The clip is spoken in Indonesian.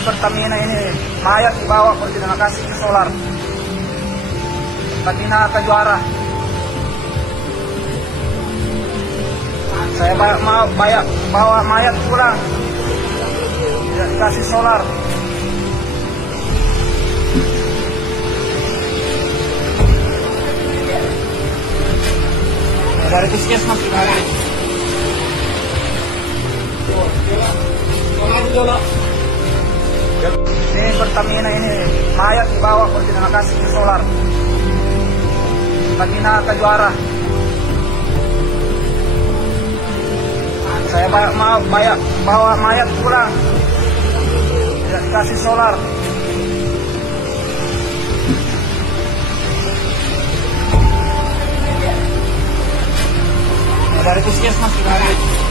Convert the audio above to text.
Pertamina ini mayat dibawa terima kasih ke solar. Pertamina akan juara. Saya mau bawa mayat pulang. Tidak dikasih solar. Dari puskesmas kita hari ini Pertamina ini mayat dibawa terima kasih ke solar. Pertamina akan juara. Saya mau bawa mayat pulang. Tidak dikasih solar. Dari puskesmas kita hari ini.